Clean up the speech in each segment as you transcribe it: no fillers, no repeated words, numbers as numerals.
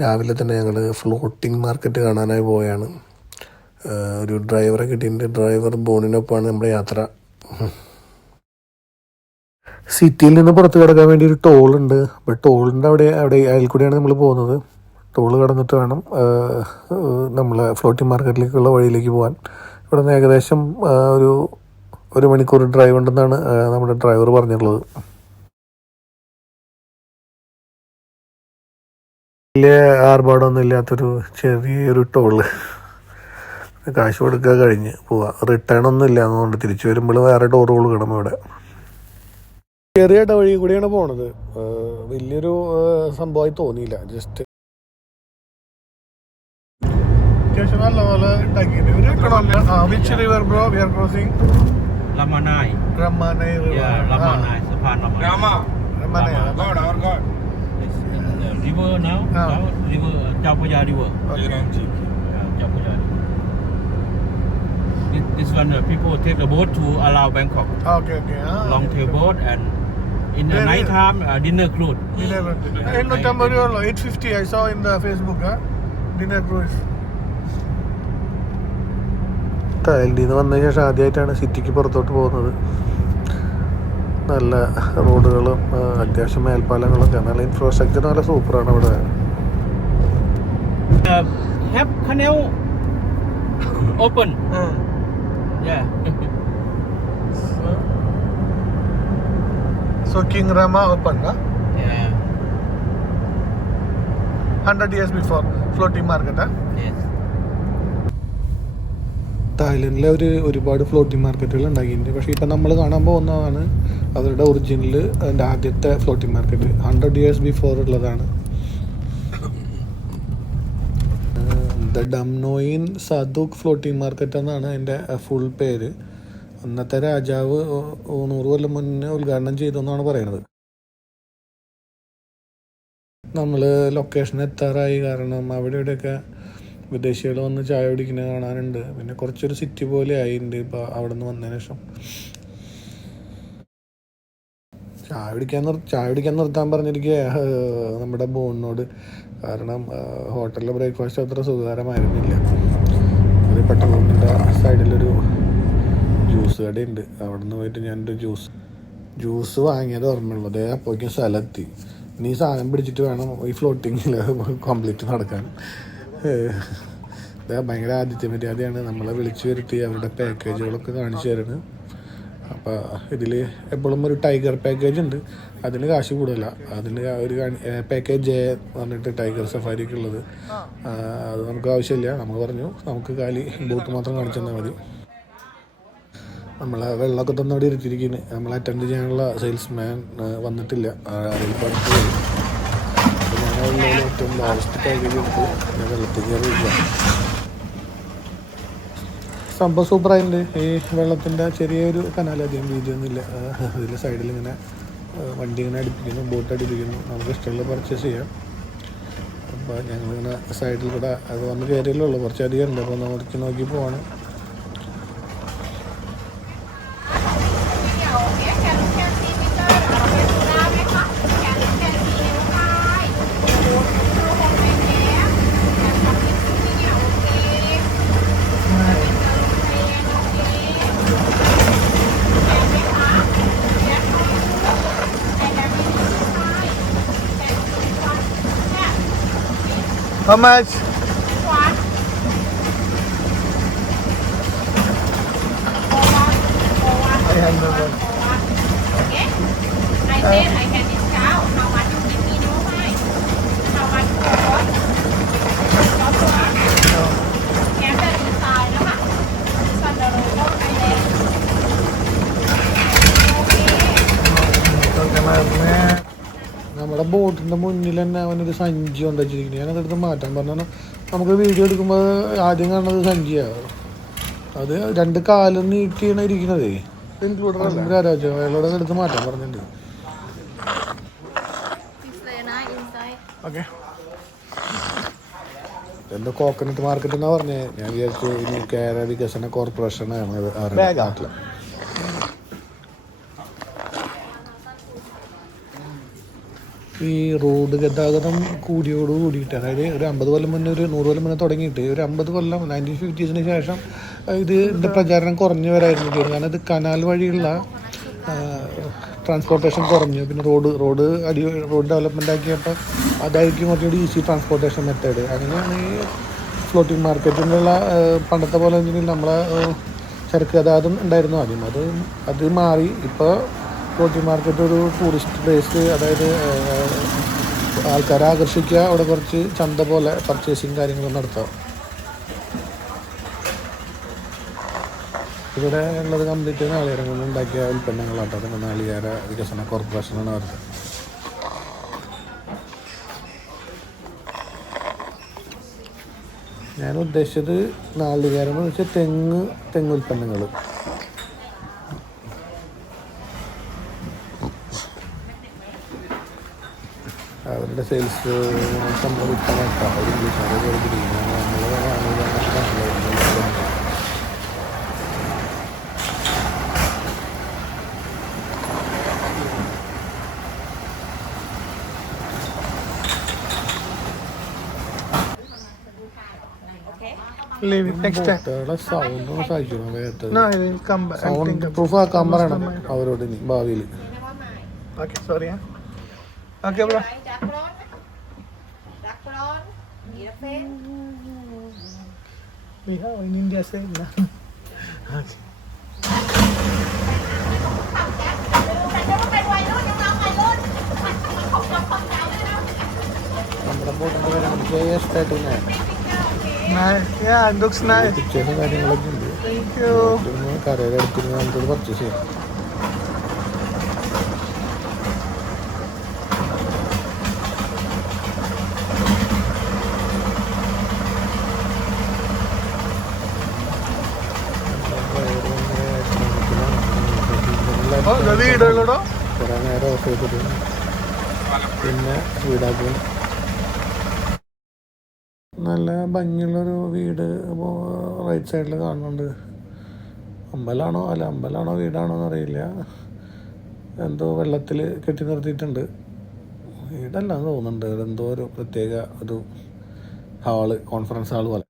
രാവിലെ തന്നെ ഞങ്ങൾ ഫ്ലോട്ടിംഗ് മാർക്കറ്റ് കാണാനായി പോവുകയാണ്. ഒരു ഡ്രൈവറെ കിട്ടിയിട്ടുണ്ട്. ഡ്രൈവർ ബോണിനൊപ്പമാണ് നമ്മുടെ യാത്ര. സിറ്റിയിൽ നിന്ന് പുറത്ത് കിടക്കാൻ വേണ്ടി ഒരു ടോളുണ്ട്. അപ്പോൾ ടോളിൻ്റെ അവിടെ അതിൽ കൂടിയാണ് നമ്മൾ പോകുന്നത്. ടോൾ കടന്നിട്ട് വേണം നമ്മൾ ഫ്ലോട്ടിംഗ് മാർക്കറ്റിലേക്കുള്ള വഴിയിലേക്ക് പോകാൻ. ഇവിടെ നിന്ന് ഏകദേശം ഒരു മണിക്കൂർ ഡ്രൈവ് ഉണ്ടെന്നാണ് നമ്മുടെ ഡ്രൈവർ പറഞ്ഞിട്ടുള്ളത്. വലിയ ആർഭാടമൊന്നും ഇല്ലാത്തൊരു ചെറിയൊരു ടോള്. കാശ് കൊടുക്കുക കഴിഞ്ഞ് പോവാം. റിട്ടേൺ ഒന്നും ഇല്ല എന്നുകൊണ്ട് തിരിച്ചു വരുമ്പോൾ വേറെ ടോറ് കൊടുക്കണം. ഇവിടെ ചെറിയ വഴി കൂടിയാണ് പോണത്. വലിയൊരു സംഭവമായി തോന്നിയില്ല. ജസ്റ്റ് നല്ലപോലെ Which river bro we are crossing? Ramanai. Ramanai river. Yeah, Ramanai. Sepan Ramanai. Ramanai. Our God. River now. Now river Chao Phraya river. Okay. Yeah, Chao Phraya river. This one people take the boat to Alao Bangkok. Okay. Long tail boat and in the night time dinner cruise. Dinner. No Tamariyo 850 I saw in the Facebook. Dinner cruise. തായ്ലൻഡിൽ നിന്ന് വന്നതിന് ശേഷം ആദ്യമായിട്ടാണ് സിറ്റിക്ക് പുറത്തോട്ട് പോകുന്നത്. നല്ല റോഡുകളും അത്യാവശ്യം മേൽപ്പാലങ്ങളൊക്കെ, നല്ല ഇൻഫ്രാസ്ട്രക്ചർ നല്ല സൂപ്പറാണ് ഇവിടെ. Have canal open. Yeah. So King Rama open, huh? Yeah. 100 years before floating market, huh? Yes. തായ്ലൻഡിലെ ഒരുപാട് ഫ്ലോട്ടിംഗ് മാർക്കറ്റുകൾ ഉണ്ടാക്കിയിട്ടുണ്ട്. പക്ഷേ ഇപ്പം നമ്മൾ കാണാൻ പോകുന്നതാണ് അവരുടെ ഒറിജിനൽ, അതിൻ്റെ ആദ്യത്തെ ഫ്ലോട്ടിംഗ് മാർക്കറ്റ് 100 years ബിഫോർ ഉള്ളതാണ്. ദ ഡംനോയിൻ സാദുക് ഫ്ലോട്ടിംഗ് മാർക്കറ്റ് എന്നാണ് അതിൻ്റെ ഫുൾ പേര്. അന്നത്തെ രാജാവ് 100 കൊല്ലം മുന്നേ ഉദ്ഘാടനം ചെയ്തെന്നാണ് പറയുന്നത്. നമ്മൾ ലൊക്കേഷൻ എത്താറായി, കാരണം അവിടെ ഇവിടെയൊക്കെ വിദേശികൾ വന്ന് ചായ കുടിക്കുന്നത് കാണാനുണ്ട്. പിന്നെ കുറച്ചൊരു സിറ്റി പോലെ ആയിട്ടുണ്ട് ഇപ്പോൾ അവിടെ നിന്ന് വന്നതിന് ശേഷം. ചായ കുടിക്കാൻ നിർത്താൻ പറഞ്ഞിരിക്കുക നമ്മുടെ ബോണിനോട്. കാരണം ഹോട്ടലിലെ ബ്രേക്ക്ഫാസ്റ്റ് അത്ര സുഖകരമായിരുന്നില്ല. അത് പെട്രോളിൻ്റെ സൈഡിലൊരു ജ്യൂസ് കടയുണ്ട്. അവിടെ നിന്ന് പോയിട്ട് ഞാനൊരു ജ്യൂസ് വാങ്ങിയത് ഓർമ്മയുള്ളൂ. അതേ അപ്പോഴേക്കും സ്ഥലമെത്തി. ഇനി സാധനം പിടിച്ചിട്ട് വേണം ഈ ഫ്ലോട്ടിങ്ങിൽ കംപ്ലീറ്റ് നടക്കാൻ. ഭയങ്കര ആതിഥ്യമര്യാദയാണ്. നമ്മളെ വിളിച്ചു വരുത്തി അവരുടെ പാക്കേജുകളൊക്കെ കാണിച്ചു തരുന്നത്. അപ്പോൾ ഇതിൽ എപ്പോഴും ഒരു ടൈഗർ പാക്കേജ് ഉണ്ട്. അതിന് കാശ് കൂടുതല. അതിന് ഒരു പാക്കേജ് ജെ പറഞ്ഞിട്ട് ടൈഗർ സഫാരിക്ക് ഉള്ളത്. അത് നമുക്ക് ആവശ്യമില്ല. നമ്മൾ പറഞ്ഞു നമുക്ക് കാലി ബോട്ട് മാത്രം കാണിച്ചു തന്നാൽ മതി. നമ്മളെ വെള്ളമൊക്കെ തന്നവിടെ ഇരുത്തിയിരിക്കുന്നു. നമ്മളെ അറ്റൻഡ് ചെയ്യാനുള്ള സെയിൽസ്മാൻ വന്നിട്ടില്ല. അറിയിപ്പടുത്ത് ഏറ്റവും ലാസ്റ്റ് പാക്കേജ് എടുത്ത് വെള്ളത്തിൽ കയറിയില്ല. സംഭവം സൂപ്പറായിട്ടുണ്ട്. ഈ വെള്ളത്തിൻ്റെ ചെറിയൊരു കനാൽ, അധികം വീതിയൊന്നുമില്ല. അതിൽ സൈഡിൽ ഇങ്ങനെ വണ്ടി ഇങ്ങനെ അടുപ്പിക്കുന്നു, ബോട്ട് അടുപ്പിക്കുന്നു. നമുക്ക് ഇഷ്ടമുള്ള പർച്ചേസ് ചെയ്യാം. അപ്പോൾ ഞങ്ങളിങ്ങനെ സൈഡിൽ കൂടെ അത് വന്ന് കയറിയല്ലേ ഉള്ളൂ, കുറച്ചധികം ഉണ്ട്. അപ്പോൾ നമുക്ക് നോക്കി പോവാണ്. How much? What? I have no one. Okay. I said I can discount. How much you give me no mind. How much you want? No. Scan the inside, no? This one the logo Thailand. Okay. നമ്മുടെ ബോട്ടിൻ്റെ മുന്നിൽ തന്നെ അവനൊരു സഞ്ചി കൊണ്ടുവച്ചിരിക്കുന്നത്. ഞാനതെടുത്ത് മാറ്റാൻ പറഞ്ഞു. നമുക്ക് video എടുക്കുമ്പോൾ ആദ്യം കാണുന്നത് സഞ്ചിയാണ്. അത് 2 കാലും നീട്ടിയാണ് ഇരിക്കുന്നതേ. ഇൻക്ലൂഡഡ് അല്ല. രാജാവ് അയാളോട് എടുത്ത് മാറ്റാൻ പറഞ്ഞിട്ടുണ്ട്. ഓക്കെ. എന്തോ കോക്കനട്ട് മാർക്കറ്റ് എന്നാ പറഞ്ഞത്. ഞാൻ വിചാരിച്ചു ഇനി കേരള വികസന കോർപ്പറേഷനാണ് നാട്ടിൽ. ഈ റോഡ് ഗതാഗതം കൂടിയോട് കൂടിയിട്ട്, അതായത് ഒരു 50 കൊല്ലം മുന്നേ, ഒരു 100 കൊല്ലം മുന്നേ തുടങ്ങിയിട്ട് ഒരു 50 കൊല്ലം 1950s ശേഷം ഇതിൻ്റെ പ്രചാരണം കുറഞ്ഞു വരായിരുന്നു ചെയ്യുന്നത്. കാരണം ഇത് കനാൽ വഴിയുള്ള ട്രാൻസ്പോർട്ടേഷൻ കുറഞ്ഞു. പിന്നെ റോഡ് ഡെവലപ്മെൻ്റ് ആക്കിയപ്പോൾ അതായിരിക്കും കുറച്ചുകൂടി ഈസി ട്രാൻസ്പോർട്ടേഷൻ മെത്തേഡ്. അങ്ങനെയാണ് ഈ ഫ്ലോട്ടിംഗ് മാർക്കറ്റിലുള്ള പണ്ടത്തെ പോലെ നമ്മളെ ചരക്ക് ഗതാഗതം ഉണ്ടായിരുന്നു ആദ്യം. അത് മാറി. ഇപ്പോൾ ഫ്ലോട്ടിംഗ് മാർക്കറ്റ് ഒരു ടൂറിസ്റ്റ് പ്ലേസ്, അതായത് ആൾക്കാരെ ആകർഷിക്കുക, അവിടെ കുറച്ച് ചന്ത പോലെ പർച്ചേസിങ് കാര്യങ്ങളും നടത്താം. ഇവിടെ ഉള്ളത് കംപ്ലീറ്റ് നാളികേരം കൊണ്ട് ഉണ്ടാക്കിയ ഉൽപ്പന്നങ്ങളാട്ടോ. അതിന് നാളികേര വികസന കോർപ്പറേഷനാണ് വരുന്നത്. ഞാൻ ഉദ്ദേശിച്ചത് നാളികേരം എന്ന് വെച്ചാൽ തെങ്ങ് ഉൽപ്പന്നങ്ങൾ. അവരുടെ സെയിൽസ് സംഭവിക്കാൻ ഒരു English Leave it next time. Sound സഹിക്കണം. No, I will come back. Sound proof ആക്കാൻ പറയണം അവരോട് ഇനി ഭാവിയിൽ. Okay, sorry. Okay, bro. We have in India same na. Okay. നമ്മുടെ ബോട്ടിൻ്റെ പേരാണ് JS39. Yeah, it looks nice. പിക്ചേഴ്സും കാര്യങ്ങളൊക്കെ ഉണ്ട്. Thank you. കരയുടെ അടുത്തിരുന്ന് നമുക്കത് പർച്ചേസ് ചെയ്യാം. Oh, the video, Lord. കുറേ നേരം ഓഫ് ചെയ്തിട്ട് പിന്നെ വീടാക്കും. നല്ല ഭംഗിയുള്ളൊരു വീട് റൈറ്റ് സൈഡിൽ കാണുന്നുണ്ട്. അമ്പലമാണോ വീടാണോ എന്നറിയില്ല. എന്തോ വെള്ളത്തിൽ കെട്ടി നിർത്തിയിട്ടുണ്ട്. വീടല്ലാന്ന് തോന്നുന്നുണ്ട്. എന്തോ ഒരു പ്രത്യേക ഒരു ഹാള്, കോൺഫറൻസ് ഹാള് പോലെ.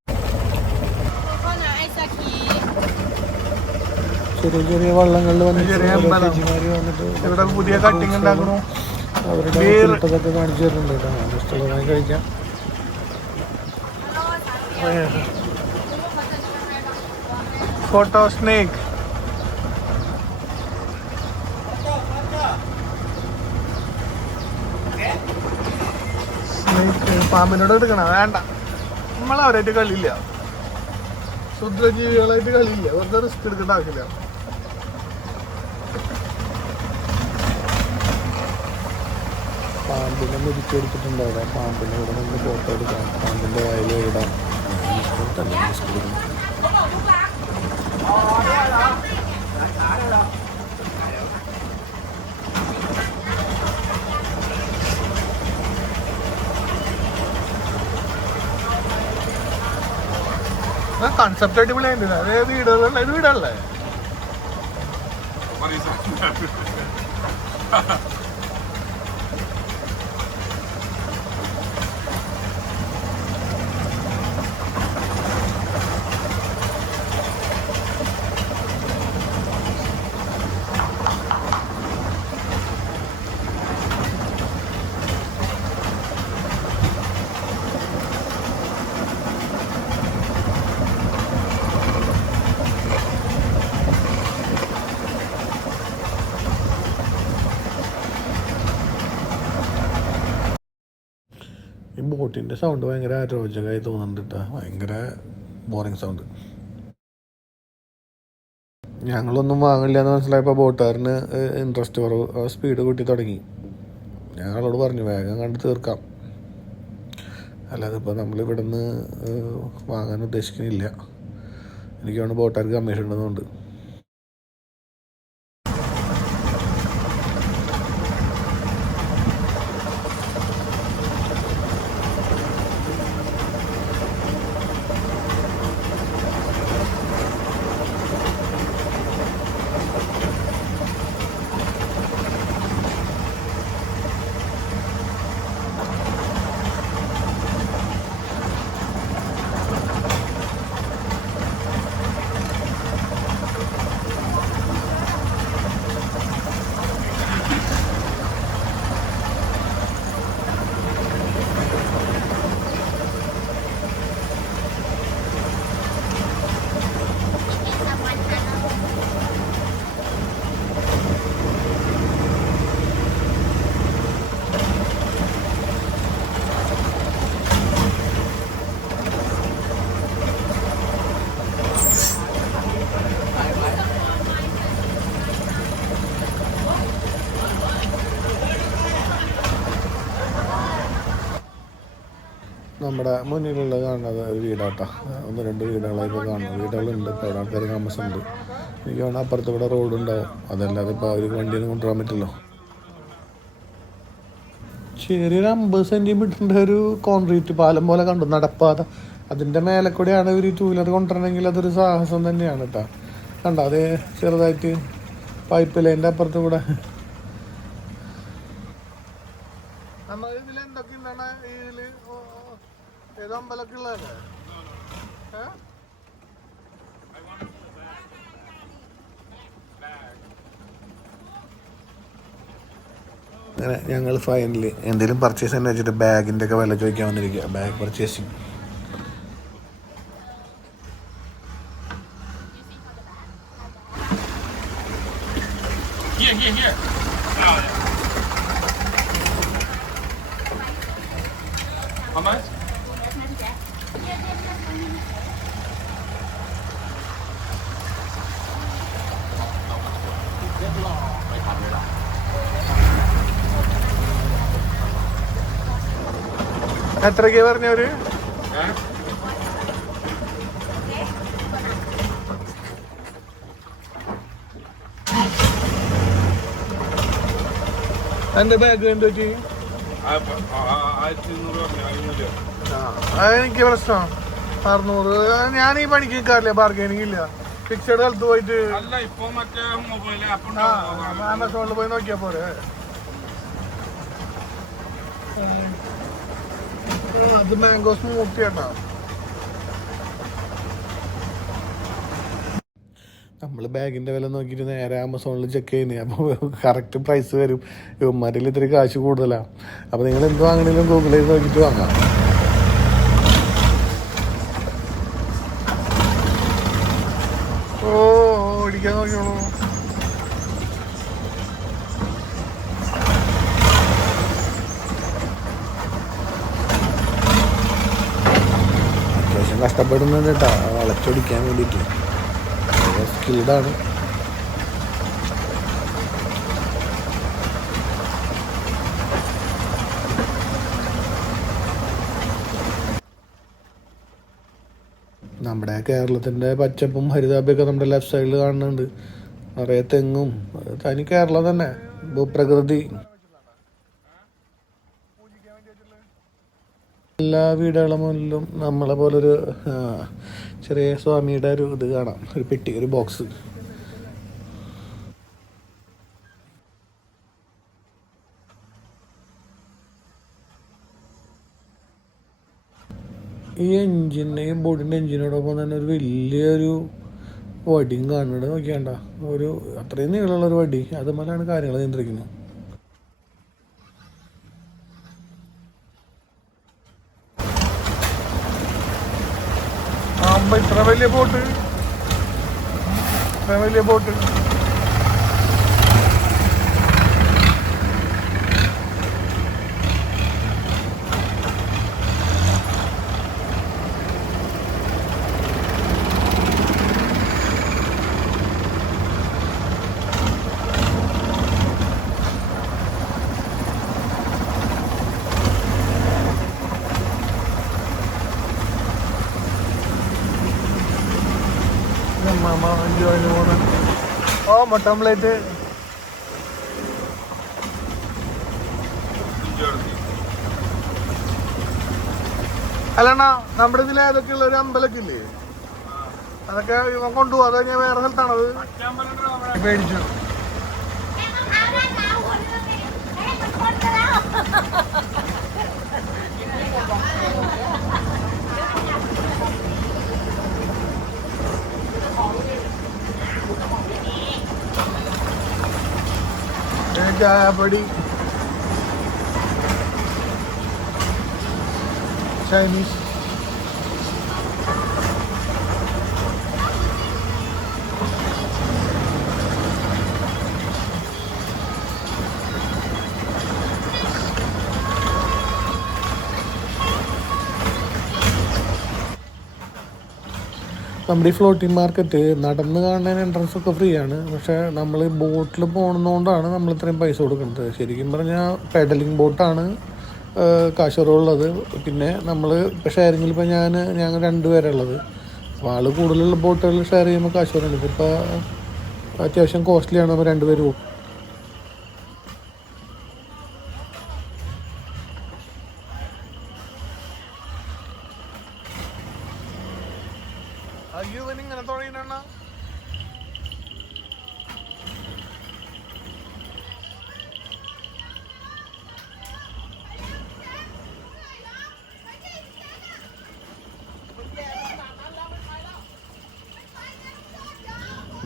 ചെറിയ വള്ളങ്ങളിൽ വന്നിട്ട് ഇവിടെ പുതിയ കട്ടിങ് ഉണ്ടാക്കണു. അവരുടെ ഇതൊക്കെ കാണിച്ചു തരുന്നുണ്ട് കേട്ടോ. ഇഷ്ടമുള്ളതായി കഴിക്കാം. Photo snake. സ്നേക്ക് പാമ്പിനോട് എടുക്കണ വേണ്ട. നമ്മളവരായിട്ട് കളിയില്ല, ക്ഷുദ്രജീവികളായിട്ട് കളിയില്ല. വെറുതെ റിസ്ക് എടുക്കേണ്ട ആവശ്യമില്ല. പാമ്പിനെ മുതിച്ചെടുത്തിട്ടുണ്ട് അവിടെ. പാമ്പിനെ ഇവിടെ നിന്ന് ഫോട്ടോ എടുക്കാം, പാമ്പിൻ്റെ വായിൽ ഇടാം. കൺസെപ്റ്റ് അടിപൊളിയായിട്ടുണ്ട്. അതേ വീടുകളുണ്ട്. ഇത് വീടല്ലേ? ഈ ബോട്ടിൻ്റെ സൗണ്ട് ഭയങ്കര അരോചകമായി തോന്നുന്നുണ്ട് കേട്ടോ. ഭയങ്കര ബോറിങ് സൗണ്ട്. ഞങ്ങളൊന്നും വാങ്ങില്ല എന്ന് മനസ്സിലായപ്പോൾ ബോട്ടുകാരന് ഇൻട്രസ്റ്റ് കുറവ്, സ്പീഡ് കൂട്ടി തുടങ്ങി. ഞങ്ങളോട് പറഞ്ഞു വേഗം കണ്ട് തീർക്കാം, അല്ലാതെ ഇപ്പോൾ നമ്മളിവിടെ നിന്ന് വാങ്ങാൻ ഉദ്ദേശിക്കുന്നില്ല. എനിക്ക് തോന്നുന്നു ബോട്ടുകാർക്ക് കമ്മീഷൻ ഉണ്ടെന്നുണ്ട്. നമ്മുടെ മുന്നിലുള്ള കാണുന്നത് ഒരു വീടാട്ടോ. 1-2 വീടുകളായിട്ട് കാണുന്നത്. വീടുകളുണ്ട്, ഇപ്പോൾ അവിടെ ആൾക്കാർ താമസമുണ്ട്. എനിക്ക് വേണം അപ്പുറത്ത് കൂടെ റോഡുണ്ടാവും. അതല്ലാതെ ഇപ്പോൾ അവർക്ക് വണ്ടിയൊന്നും കൊണ്ടുവരാൻ പറ്റില്ലോ. ചെറിയൊരു 50 സെൻറ്റിമീറ്ററിൻ്റെ ഒരു കോൺക്രീറ്റ് പാലം പോലെ കണ്ടു, നടപ്പാത. അതിൻ്റെ മേലെ കൂടെയാണ് ഇവർ 2 വീലർ കൊണ്ടുവരണമെങ്കിൽ അതൊരു സാഹസം തന്നെയാണ് കേട്ടോ. കണ്ടോ, അതേ ചെറുതായിട്ട് പൈപ്പ് ലൈൻ്റെ അപ്പുറത്ത് കൂടെ. നമ്മൾ ഇതിൽ എന്തൊക്കെ ഉള്ളതാണ്? ഇതിൽ ഏത് അമ്പലമൊക്കെ ഉള്ളതല്ലേ? അങ്ങനെ ഞങ്ങൾ ഫൈനലി എന്തെങ്കിലും പർച്ചേസ് തന്നെ വെച്ചിട്ട് ബാഗിൻ്റെ ഒക്കെ വില ചോദിക്കാൻ വന്നിരിക്കുക. Bag purchasing. Here. How much? എത്രയ്ക്ക് പറഞ്ഞവര്? എൻ്റെ ബാഗ് എന്ത് പറ്റി? എനിക്ക് പ്രശ്നം 600. ഞാൻ ഈ പണിക്ക് നിൽക്കാറില്ല, ബാർഗൈനിങ് ഇല്ല. ഫിക്സഡ് സ്ഥലത്ത് പോയിട്ട് ആമസോണിൽ പോയി നോക്കിയാ പോരെ. അത് മാംഗോ സ്മൂത്തി കേട്ടോ. നമ്മൾ ബാഗിൻ്റെ വില നോക്കിയിട്ട് നേരെ ആമസോണിൽ ചെക്ക് ചെയ്യുന്നത്. അപ്പോൾ കറക്റ്റ് പ്രൈസ് വരും. ഇവന്മാരിൽ ഇത്തിരി കാശ് കൂടുതലാണ്. അപ്പോൾ നിങ്ങൾ എന്ത് വാങ്ങണമെങ്കിലും ഗൂഗിൾ ചെയ്ത് നോക്കിയിട്ട് വാങ്ങാം. ഓടിക്കാൻ നോക്കിയോളൂ. അത്യാവശ്യം കഷ്ടപ്പെടുന്നുണ്ട് കേട്ടോ വളച്ചൊടിക്കാൻ വേണ്ടിയിട്ട്. സ്കിൽഡാണ്. നമ്മുടെ കേരളത്തിൻ്റെ പച്ചപ്പും ഹരിതാഭയൊക്കെ നമ്മുടെ ലെഫ്റ്റ് സൈഡിൽ കാണുന്നുണ്ട്. നിറയെ തെങ്ങും. തനി കേരളം തന്നെ, ഭൂപ്രകൃതി. എല്ലാ വീടുകളുടെ മുന്നിലും നമ്മളെ പോലൊരു ചെറിയ സ്വാമിയുടെ ഒരു ഇത് കാണാം, ഒരു പെട്ടി, ഒരു ബോക്സ്. ഈ എൻജിൻ്റെ, ഈ ബോട്ടിൻ്റെ എൻജിനോടൊപ്പം തന്നെ ഒരു വലിയൊരു വടിയും കാണുന്നുണ്ട്. നോക്കിയാണ്ട, ഒരു അത്രയും നീളമുള്ളൊരു വടി. അതുപോലെയാണ് കാര്യങ്ങൾ നിയന്ത്രിക്കുന്നത്. ഇത്ര വലിയ ബോട്ട്. മുട്ട ഓംപ്ലേറ്റ്. അല്ലണ്ണ, നമ്മുടെ ഇതിൽ ഏതൊക്കെ ഉള്ള ഒരു അമ്പലമൊക്കെ ഇല്ലേ, അതൊക്കെ ഇവൻ കൊണ്ടുപോകും. അത് ഞാൻ വേറെ സ്ഥലത്താണത് പേടിച്ചു. ചായപ്പൊടി, ചൈനീസ്. നമ്മുടെ ഈ ഫ്ലോട്ടിംഗ് മാർക്കറ്റ് നടന്ന് കാണുന്നതിന് എൻട്രൻസ് ഒക്കെ ഫ്രീ ആണ്. പക്ഷേ നമ്മൾ ബോട്ടിൽ പോകുന്നതുകൊണ്ടാണ് നമ്മൾ ഇത്രയും പൈസ കൊടുക്കുന്നത്. ശരിക്കും പറഞ്ഞാൽ പെഡലിംഗ് ബോട്ടാണ് കാശ് കുറവുള്ളത്. പിന്നെ നമ്മൾ ഇപ്പോൾ ഷെയറിങ്ങിൽ ഇപ്പോൾ ഞങ്ങൾ 2 പേരുള്ളത്. അപ്പോൾ ആൾ കൂടുതലുള്ള ബോട്ടുകളിൽ ഷെയർ ചെയ്യുമ്പോൾ കാശ് കുറവുണ്ട്. ഇതിപ്പോൾ അത്യാവശ്യം കോസ്റ്റ്ലിയാണ്. നമ്മൾ 2 പേര് പോകും. ഇങ്ങനെ തുടങ്ങിയിട്ടാണ്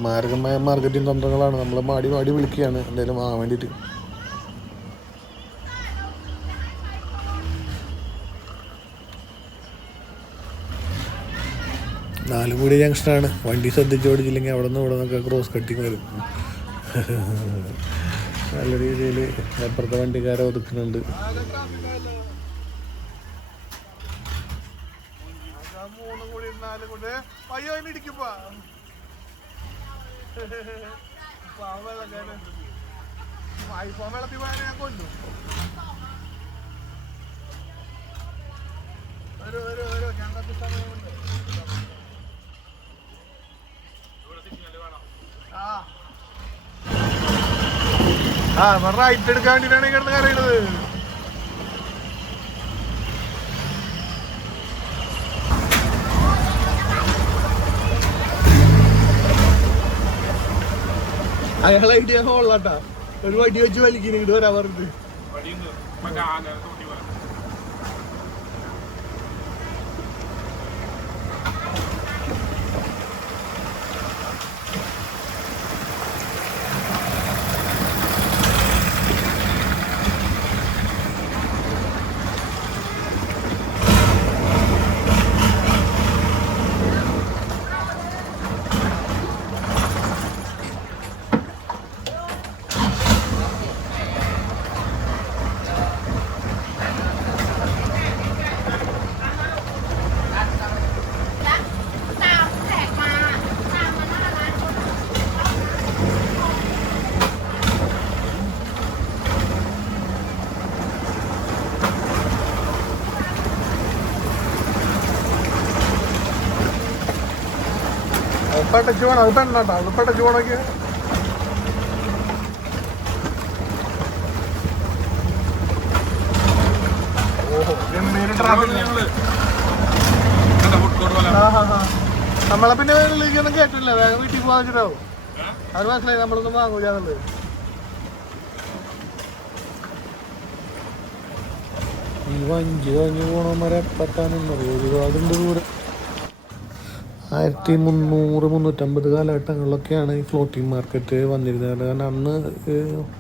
മാരകമായ മാർക്കറ്റിംഗ് തന്ത്രങ്ങളാണ്. നമ്മൾ മാടി വിളിക്കുകയാണ് എന്തെങ്കിലും വാങ്ങാൻ വേണ്ടിയിട്ട്. നാലുമൂടി ജംഗ്ഷനാണ്. വണ്ടി ശ്രദ്ധിച്ച് ഓടിച്ചില്ലെങ്കിൽ അവിടെ നിന്നൊക്കെ ക്രോസ് കട്ടിങ് വരും. നല്ല രീതിയിൽ അപ്പുറത്തെ വണ്ടിക്കാരെ ഒതുക്കുന്നുണ്ട്. റൈറ്റ് എടുക്കാൻ വേണ്ടിയിട്ടാണ് കിടന്ന് കരയുന്നത്. അയാൾ ഐഡിയ ഹോളാട്ടാ. ഒരു വടി വെച്ച് വലിക്കുന്നു ഇങ്ങോട്ട് വരാൻ പറഞ്ഞിട്ട്. പെട്ടച്ചു വേണം. അത് പെണ്ണാട്ടോ. അത് പെട്ടച്ചു പോണൊക്കെ നമ്മളെ പിന്നെ വീട്ടിലേക്കൊന്നും കേട്ടില്ല. വേഗം വീട്ടിൽ പോകാൻ വെച്ചിട്ടാവും. അത് മനസ്സിലായി. നമ്മളൊന്നും വാങ്ങൂല എന്നുള്ളത്. ഈ വഞ്ചി കഴിഞ്ഞ് പോണവന്മാരെ പറ്റാനുള്ളത് ഒരുപാടുണ്ട് ദൂരം. 1300-350 കാലഘട്ടങ്ങളിലൊക്കെയാണ് ഈ ഫ്ലോട്ടിംഗ് മാർക്കറ്റ് വന്നിരുന്നത്. കാരണം അന്ന്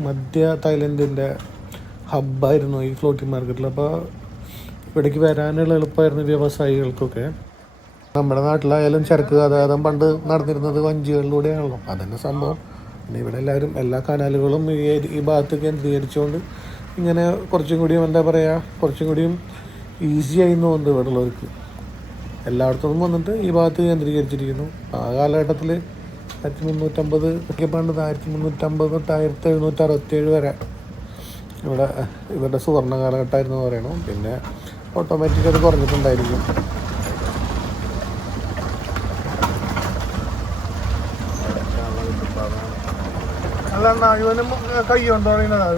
മധ്യ തായ്ലൻഡിൻ്റെ ഹബ്ബായിരുന്നു ഈ ഫ്ലോട്ടിംഗ് മാർക്കറ്റിൽ. അപ്പോൾ ഇവിടേക്ക് വരാനുള്ള എളുപ്പമായിരുന്നു വ്യവസായികൾക്കൊക്കെ. നമ്മുടെ നാട്ടിലായാലും ചരക്ക് ഗതാഗതം പണ്ട് നടന്നിരുന്നത് വഞ്ചികളിലൂടെയാണല്ലോ. അതന്നെ സംഭവം. പിന്നെ ഇവിടെ എല്ലാ കനാലുകളും ഈ ഭാഗത്ത് കേന്ദ്രീകരിച്ചുകൊണ്ട് ഇങ്ങനെ കുറച്ചും കൂടിയും കുറച്ചും കൂടിയും ഈസി ആയി തോന്നുന്നുണ്ട് ഇവിടെ ഉള്ളവർക്ക്. എല്ലായിടത്തും വന്നിട്ട് ഈ ഭാഗത്ത് കേന്ദ്രീകരിച്ചിരിക്കുന്നു. ആ കാലഘട്ടത്തിൽ 1350 ഒക്കെ പണ്ട് 1350 തൊട്ട് 1767 വരെ ഇവിടെ ഇവരുടെ സുവർണ്ണ കാലഘട്ടമായിരുന്നു എന്ന് പറയണം. പിന്നെ ഓട്ടോമാറ്റിക് അത് കുറഞ്ഞിട്ടുണ്ടായിരിക്കും. അല്ല ഇവന് കൈ കൊണ്ട് തുടങ്ങുന്നതാ.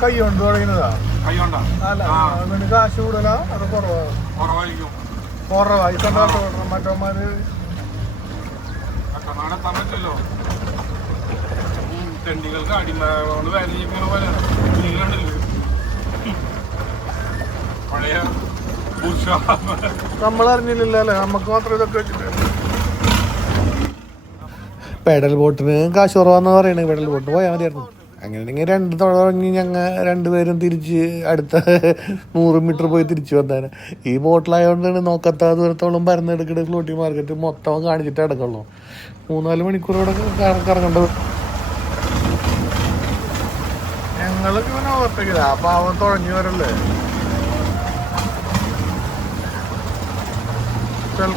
കൈ കൊണ്ട് തുടങ്ങുന്നതാ. അല്ല ഇവന് കാശ് കൂടുതലാ അത് കുറവായി കണ്ടോ. മറ്റന്മാര് നമ്മളറിഞ്ഞില്ലല്ലോ അല്ലേ. നമുക്ക് മാത്രം ഇതൊക്കെ വെച്ചിട്ട് പെഡൽ ബോട്ടിന് കാശ് കുറവാന്ന് പറയണേ. പെഡൽ ബോട്ടിന് പോയാൽ മതിയായിരുന്നു. അങ്ങനെയാണെങ്കിൽ 2 തുടങ്ങി ഞങ്ങൾ 2 പേരും തിരിച്ച് അടുത്ത 100 മീറ്റർ പോയി തിരിച്ചു വന്നേനെ. ഈ ബോട്ടിലായതുകൊണ്ടാണ് നോക്കത്ത ദൂരത്തോളം പരന്നെടുക്കുന്ന ഫ്ലോട്ടിംഗ് മാർക്കറ്റ് മൊത്തം കാണിച്ചിട്ട് അടക്കുള്ളൂ. 3-4 മണിക്കൂറോടെ കറങ്ങേണ്ടത്. ഞങ്ങൾക്ക് ഇവനെ ഓർപ്പിക്കില്ല. ആ പാവം തുഴഞ്ഞു വരല്ലേ.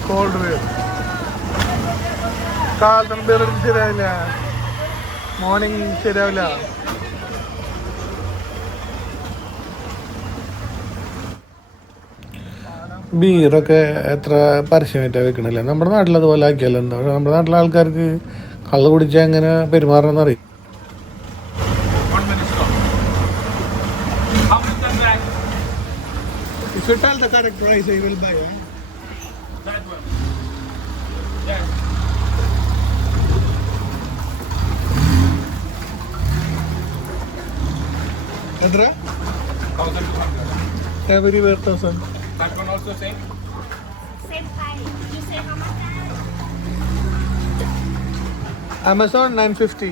കോൾഡ് വേർ കാലത്തൻ ബേറെടുത്ത് ശരിയാവില്ല. മോർണിംഗ് ശരിയാവില്ല. ബീറൊക്കെ എത്ര പരസ്യമായിട്ടാണ് വെക്കണില്ല. നമ്മുടെ നാട്ടിൽ അതുപോലെ ആക്കിയല്ലോ എന്താ. പക്ഷെ നമ്മുടെ നാട്ടിലെ ആൾക്കാർക്ക് കള്ള് കുടിച്ചാൽ എങ്ങനെ പെരുമാറണമെന്ന് അറിയും. If you tell the correct price, I will buy. Edra? 1,200. Everywhere 1,000. That one also same. Same price. You say how much? Amazon 950.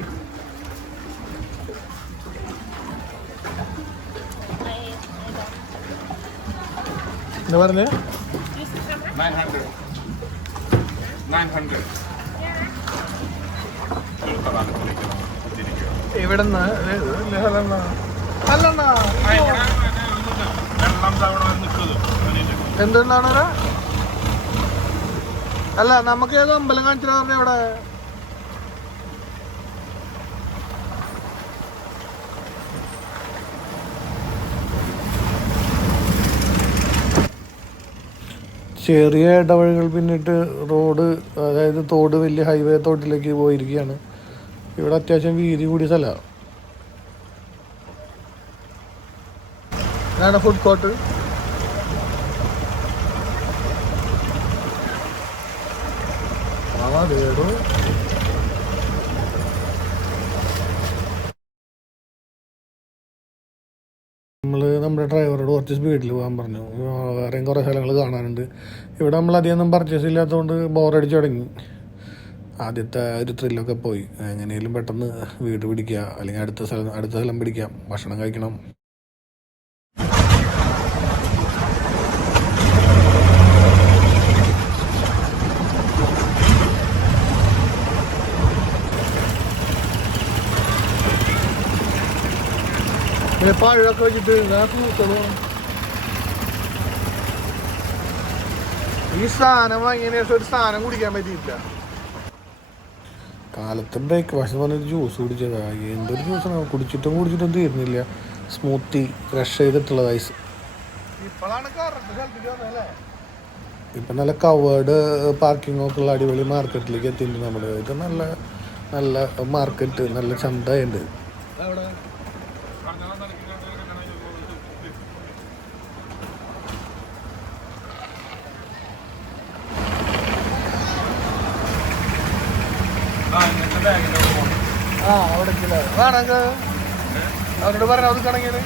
എന്താ പറഞ്ഞേ? You say how much? 900. 900. എവിടെന്നാ? അല്ലണ്ണ എന്തെന്നാണ് അല്ല നമുക്ക് ഏതോ അമ്പലം കാണിച്ചിട്ട് പറഞ്ഞ ഇവിടെ ചെറിയ ഇടവഴികൾ പിന്നിട്ട് റോഡ്, അതായത് തോട്, വലിയ ഹൈവേ തോട്ടിലേക്ക് പോയിരിക്കുകയാണ്. ഇവിടെ അത്യാവശ്യം വീതി കൂടിയ സ്ഥലമാണ്. ഇതാണ് ഫുഡ് കോർട്ട്. നമ്മുടെ ഡ്രൈവറോട് കുറച്ച് സ്പീഡിൽ പോകാൻ പറഞ്ഞു. വേറെയും കുറേ സ്ഥലങ്ങൾ കാണാനുണ്ട്. ഇവിടെ നമ്മൾ അധികമൊന്നും പർച്ചേസ് ഇല്ലാത്തതുകൊണ്ട് ബോറടിച്ച് തുടങ്ങി. ആദ്യത്തെ ഒരു ത്രില്ലൊക്കെ പോയി. എങ്ങനെയും പെട്ടെന്ന് വീട് പിടിക്കുക, അല്ലെങ്കിൽ അടുത്ത സ്ഥലം പിടിക്കാം, ഭക്ഷണം കഴിക്കണം. പഴമൊക്കെ വെച്ചിട്ട് ഈ സാധനം വാങ്ങിയതിനു ശേഷം ഒരു സാധനം കുടിക്കാൻ പറ്റിയില്ല. കാലത്ത് ബ്രേക്ക്ഫാസ്റ്റ് പറഞ്ഞൊരു ജ്യൂസ് കുടിച്ചതാണ്. എന്തൊരു ജ്യൂസാണ്, കുടിച്ചിട്ടും തീരുന്നില്ല. സ്മൂത്തി ക്രഷ് ചെയ്തിട്ടുള്ളത് ഐസ്. ഇപ്പം നല്ല കവേർഡ് പാർക്കിംഗ് ഒക്കെ ഉള്ള അടിപൊളി മാർക്കറ്റിലേക്ക് എത്തിയിട്ടുണ്ട് നമ്മൾ. ഇത് നല്ല നല്ല മാർക്കറ്റ്, നല്ല ചന്തയുണ്ട്. ആ അവിടെ വേണമെങ്കിൽ അവരോട് പറഞ്ഞ അത് കണങ്ങിയത്.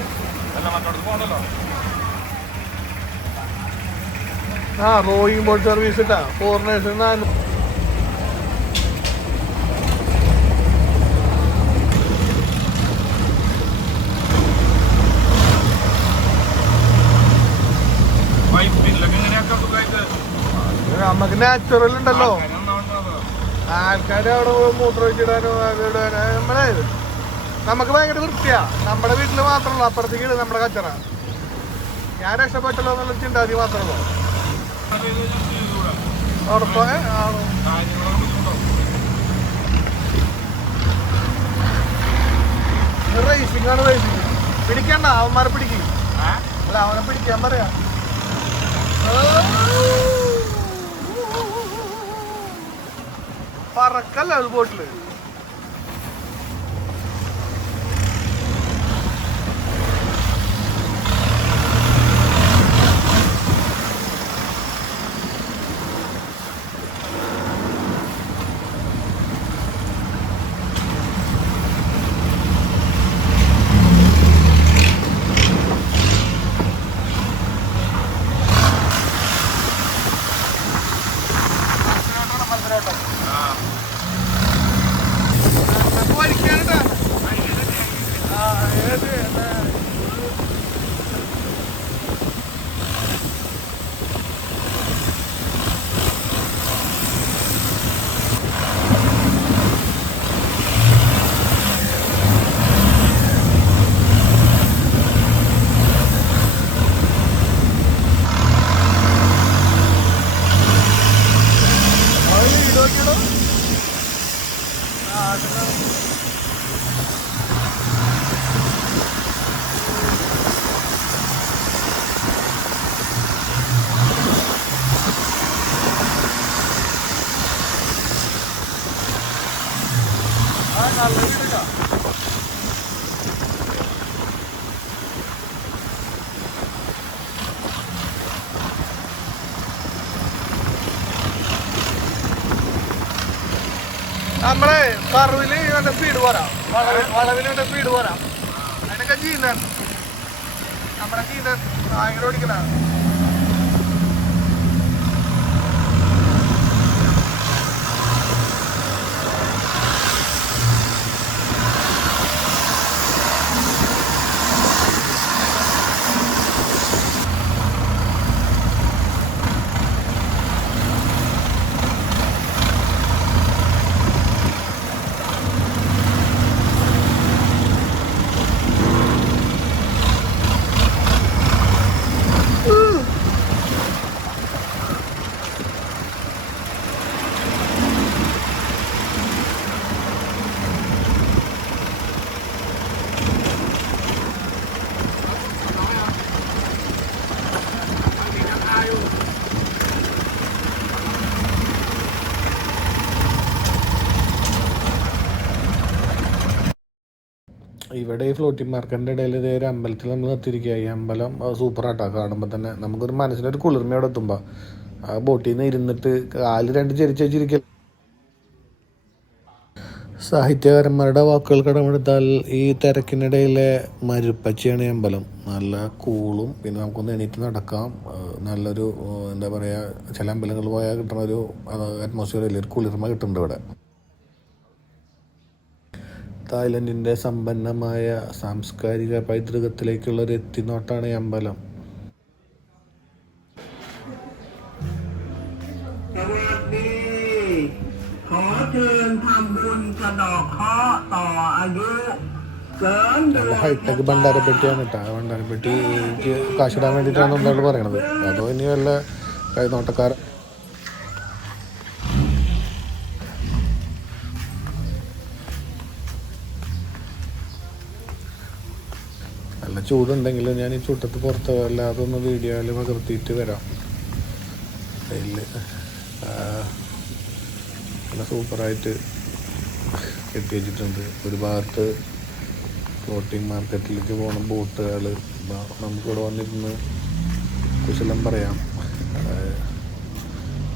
ആ റോയിങ് ബോട്ട് സർവീസ് ഇട്ടാ ഫോറിനേഴ്സ് 4. നമുക്ക് നാച്ചുറൽ ഉണ്ടല്ലോ. ആൾക്കാർ അവിടെ മൂത്രം വെച്ചിടാനോ അതിടാനോ നമ്മളെ നമുക്ക് ഭയങ്കര വൃത്തിയാ. നമ്മുടെ വീട്ടിൽ മാത്രമല്ല, അപ്പുറത്തേക്ക് ഇടും നമ്മുടെ കച്ചറ. ഞാൻ രക്ഷപ്പെട്ടല്ലോ എന്നുള്ള ചിന്താതി മാത്രമല്ലോ. ഉറപ്പാണ് റേസിംഗ് ആണ്. റേസിംഗ് പിടിക്കണ്ട, അവന്മാരെ പിടിക്കും. അല്ല അവനെ പിടിക്കാൻ പറയാ. പറക്കല്ല അത് ബോട്ടില്. നമ്മളെ കറുവില് ഇവന്റെ സ്പീഡ് പോരാ, വളവിൽ ഇവന്റെ സ്പീഡ് പോരാ. അതിനൊക്കെ ജീനൻ നമ്മുടെ ജീനൻ ഭയങ്കര ഓടിക്കണ. ഇവിടെ ഈ ഫ്ലോട്ടിംഗ് മാർക്കറ്റിൻ്റെ ഇടയിൽ ഇതേ ഒരു അമ്പലത്തിൽ നമ്മൾ നിർത്തിയിരിക്കുക. ഈ അമ്പലം സൂപ്പറായിട്ടാണ്. കാണുമ്പോൾ തന്നെ നമുക്കൊരു മനസ്സിനൊരു കുളിർമ അവിടെ എത്തുമ്പോൾ ആ ബോട്ടിൽ നിന്ന് ഇരുന്നിട്ട് കാല് രണ്ട് ചെരിച്ചിരിക്കൽ. സാഹിത്യകാരന്മാരുടെ വാക്കുകൾ കടമെടുത്താൽ ഈ തിരക്കിനിടയിലെ മരുപ്പച്ചയാണ് ഈ അമ്പലം. നല്ല കൂളും, പിന്നെ നമുക്കൊന്ന് എണീറ്റ് നടക്കാം. നല്ലൊരു എന്താ പറയുക, ചില അമ്പലങ്ങൾ പോയാൽ കിട്ടുന്ന ഒരു അറ്റ്മോസ്ഫിയർ ഇല്ല, ഒരു കുളിർമ കിട്ടുന്നുണ്ട് ഇവിടെ. തായ്ലൻഡിൻ്റെ സമ്പന്നമായ സാംസ്കാരിക പൈതൃകത്തിലേക്കുള്ളൊരു എത്തിനോട്ടാണ് ഈ അമ്പലം. നല്ല ഹൈടെക് ഭണ്ഡാരപ്പെട്ടിയാണ് കേട്ടോ. ആ ഭണ്ഡാരപ്പെട്ടിക്ക് കാശിടാൻ വേണ്ടിയിട്ടാണ് എന്താണ് പറയണത്. അതോ ഇനി വല്ല കൈനോട്ടക്കാരൻ. നല്ല ചൂടുണ്ടെങ്കിൽ ഞാൻ ഈ ചൂട്ടത്ത് പുറത്ത് വല്ല അതൊന്ന് വീഡിയോയിൽ പകർത്തിയിട്ട് വരാം. അതിൽ നല്ല സൂപ്പറായിട്ട് കെട്ടി വെച്ചിട്ടുണ്ട്. ഒരു ഭാഗത്ത് ഫ്ലോട്ടിംഗ് മാർക്കറ്റിലേക്ക് പോകുന്ന ബോട്ടുകൾ. നമുക്കിവിടെ വന്നിരുന്ന് കുശലം പറയാം.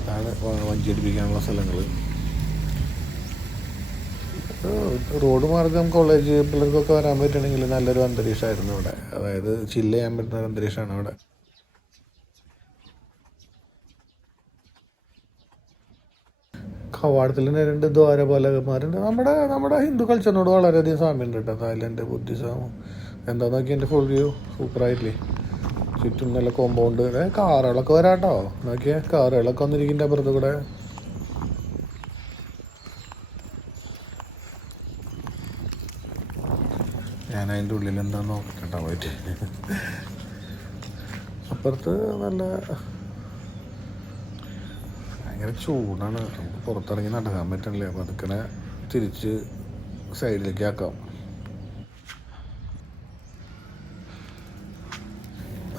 അതാണ് വഞ്ചിയടിപ്പിക്കാനുള്ള സ്ഥലങ്ങൾ. റോഡ് മാർഗം കോളേജ് പിള്ളേർക്കൊക്കെ വരാൻ പറ്റുകയാണെങ്കിൽ നല്ലൊരു അന്തരീക്ഷമായിരുന്നു ഇവിടെ. അതായത് ചില്ല് ചെയ്യാൻ പറ്റുന്ന ഒരു അന്തരീക്ഷമാണ് ഇവിടെ. കവാടത്തിൽ തന്നെ 2 ദ്വാരപാലകന്മാരുണ്ട്. നമ്മുടെ ഹിന്ദു കൾച്ചറിനോട് വളരെയധികം സാമ്യമുണ്ട് കേട്ടോ. തായ്ലൻഡ് ബുദ്ധിസം എന്താ നോക്കി എൻ്റെ ഫുൾ വ്യൂ സൂപ്പറായില്ലേ. ചുറ്റും നല്ല കോമ്പൗണ്ട്. കാറുകളൊക്കെ വരാട്ടോ. നോക്കിയേ, കാറുകളൊക്കെ വന്നിരിക്കുന്നുണ്ട് അപ്പുറത്ത് കൂടെ. ഞാൻ അതിൻ്റെ ഉള്ളിൽ എന്താ നോക്കട്ടോ പോയിട്ട്. അപ്പുറത്ത് നല്ല ഭയങ്കര ചൂടാണ്. നമുക്ക് പുറത്തിറങ്ങി നടക്കാൻ പറ്റണില്ല. അപ്പോൾ അതൊക്കെ തിരിച്ച് സൈഡിലേക്ക് ആക്കാം.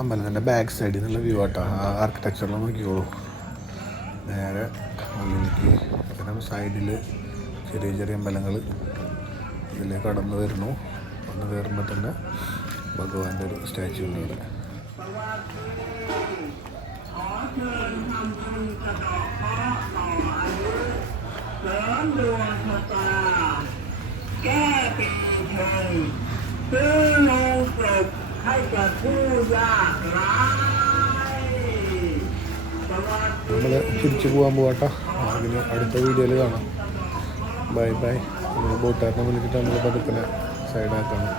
അമ്പലത്തിൻ്റെ ബാക്ക് സൈഡിൽ നിന്നുള്ള വ്യൂ ആട്ടോ. ആ ആർക്കിടെക്ചറിൽ നോക്കിക്കോളൂ. നേരെ ഉള്ളിലേക്ക് പിന്നെ സൈഡിൽ ചെറിയ ചെറിയ അമ്പലങ്ങൾ ഇതിലേക്ക് കടന്നു വരുന്നു. ഒന്ന് കയറുമ്പോൾ തന്നെ ഭഗവാന്റെ ഒരു സ്റ്റാച്യു ഉണ്ട് ഇവിടെ. നമ്മൾ തിരിച്ചു പോകാൻ പോകട്ടോ. അതിന് അടുത്ത വീഡിയോയിൽ കാണാം. Bye bye. നമ്മൾ ബോട്ടുകാരനെ വിളിച്ചിട്ട് നമ്മൾ പതുക്കനെ സൈഡാക്കണം.